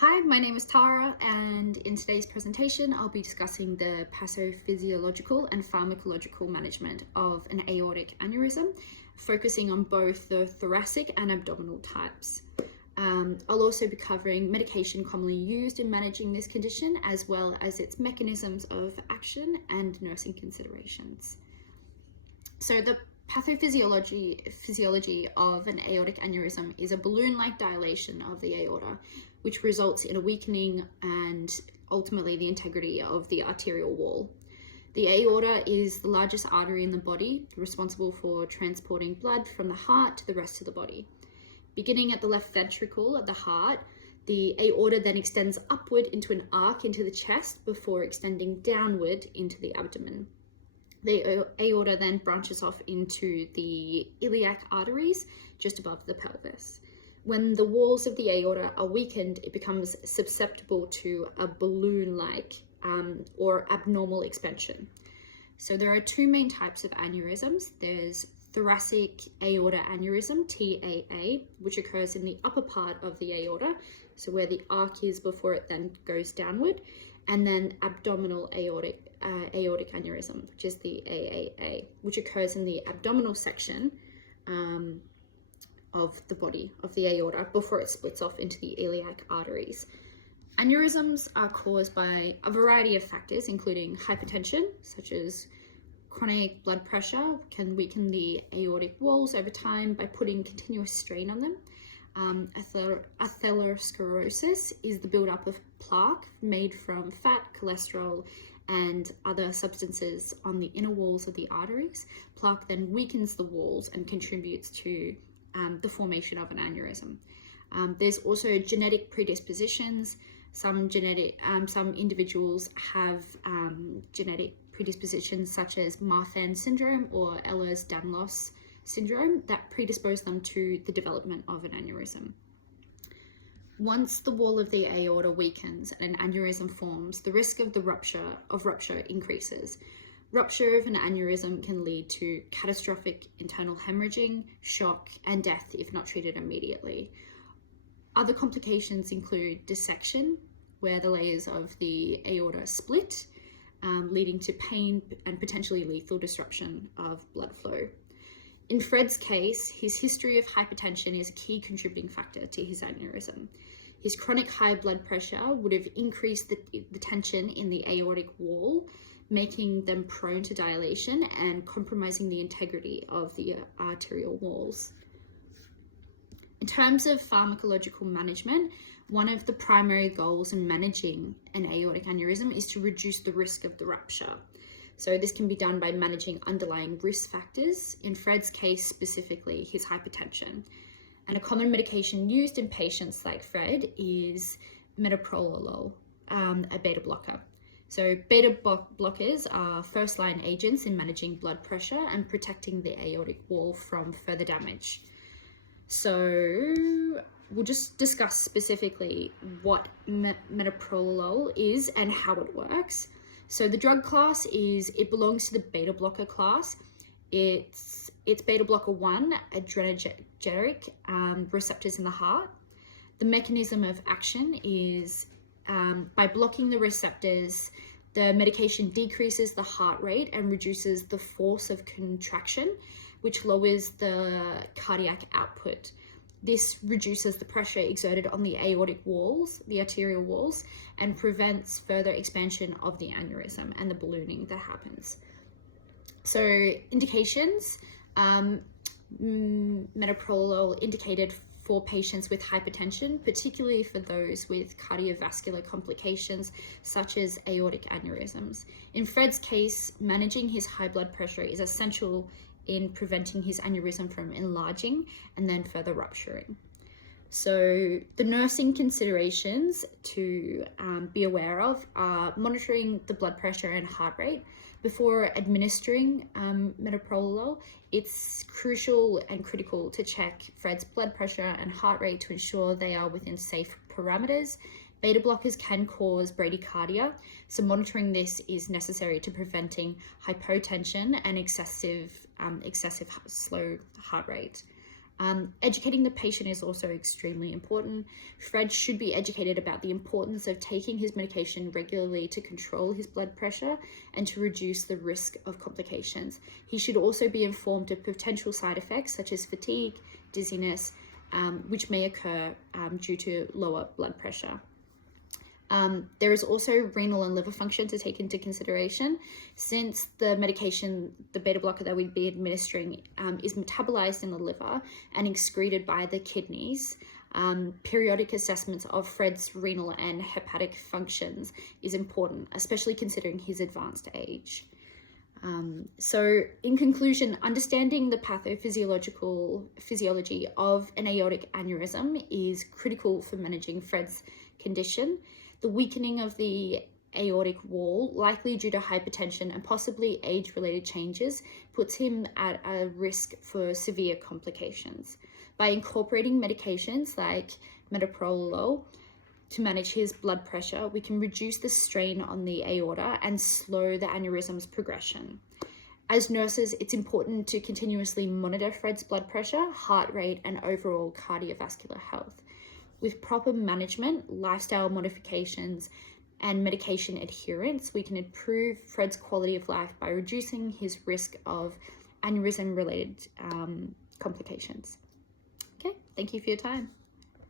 Hi, my name is Tara, and in today's presentation I'll be discussing the pathophysiological and pharmacological management of an aortic aneurysm, focusing on both the thoracic and abdominal types. I'll also be covering medication commonly used in managing this condition, as well as its mechanisms of action and nursing considerations. So the physiology of an aortic aneurysm is a balloon-like dilation of the aorta, which results in a weakening and ultimately the integrity of the arterial wall. The aorta is the largest artery in the body, responsible for transporting blood from the heart to the rest of the body. Beginning at the left ventricle of the heart, the aorta then extends upward into an arc into the chest before extending downward into the abdomen. The aorta then branches off into the iliac arteries just above the pelvis. When the walls of the aorta are weakened, it becomes susceptible to a balloon-like or abnormal expansion. So there are two main types of aneurysms. There's thoracic aorta aneurysm, TAA, which occurs in the upper part of the aorta, so where the arc is before it then goes downward, and then abdominal aortic aneurysm, which is the AAA, which occurs in the abdominal section of the body of the aorta before it splits off into the iliac arteries. Aneurysms are caused by a variety of factors, including hypertension, such as chronic blood pressure can weaken the aortic walls over time by putting continuous strain on them. Atherosclerosis is the buildup of plaque made from fat, cholesterol, and other substances on the inner walls of the arteries. Plaque then weakens the walls and contributes to the formation of an aneurysm. There's also genetic predispositions. Some individuals have genetic predispositions such as Marfan syndrome or Ehlers-Danlos syndrome that predispose them to the development of an aneurysm. Once the wall of the aorta weakens and an aneurysm forms, the risk of rupture increases. Rupture of an aneurysm can lead to catastrophic internal hemorrhaging, shock, and death if not treated immediately. Other complications include dissection, where the layers of the aorta split, leading to pain and potentially lethal disruption of blood flow. In Fred's case, his history of hypertension is a key contributing factor to his aneurysm. His chronic high blood pressure would have increased the tension in the aortic wall, making them prone to dilation and compromising the integrity of the arterial walls. In terms of pharmacological management, one of the primary goals in managing an aortic aneurysm is to reduce the risk of the rupture. So this can be done by managing underlying risk factors, in Fred's case specifically his hypertension. And a common medication used in patients like Fred is metoprolol, a beta blocker. So beta blockers are first-line agents in managing blood pressure and protecting the aortic wall from further damage. So we'll just discuss specifically what metoprolol is and how it works. So the drug class it belongs to the beta blocker class. It's beta blocker 1, adrenergic receptors in the heart. The mechanism of action is by blocking the receptors, the medication decreases the heart rate and reduces the force of contraction, which lowers the cardiac output. This reduces the pressure exerted on the aortic walls, the arterial walls, and prevents further expansion of the aneurysm and the ballooning that happens. So indications, metoprolol indicated for patients with hypertension, particularly for those with cardiovascular complications such as aortic aneurysms. In Fred's case, managing his high blood pressure is essential in preventing his aneurysm from enlarging and then further rupturing. So the nursing considerations to be aware of are monitoring the blood pressure and heart rate. Before administering metoprolol, it's crucial and critical to check Fred's blood pressure and heart rate to ensure they are within safe parameters. Beta blockers can cause bradycardia, so monitoring this is necessary to preventing hypotension and excessive slow heart rate. Educating the patient is also extremely important. Fred should be educated about the importance of taking his medication regularly to control his blood pressure and to reduce the risk of complications. He should also be informed of potential side effects such as fatigue, dizziness, which may occur due to lower blood pressure. There is also renal and liver function to take into consideration. Since the medication, the beta blocker that we'd be administering, is metabolized in the liver and excreted by the kidneys, periodic assessments of Fred's renal and hepatic functions is important, especially considering his advanced age. So in conclusion, understanding the physiology of an aortic aneurysm is critical for managing Fred's condition. The weakening of the aortic wall, likely due to hypertension and possibly age-related changes, puts him at a risk for severe complications. By incorporating medications like metoprolol to manage his blood pressure, we can reduce the strain on the aorta and slow the aneurysm's progression. As nurses, it's important to continuously monitor Fred's blood pressure, heart rate, and overall cardiovascular health. With proper management, lifestyle modifications, and medication adherence, we can improve Fred's quality of life by reducing his risk of aneurysm-related complications. Okay, thank you for your time.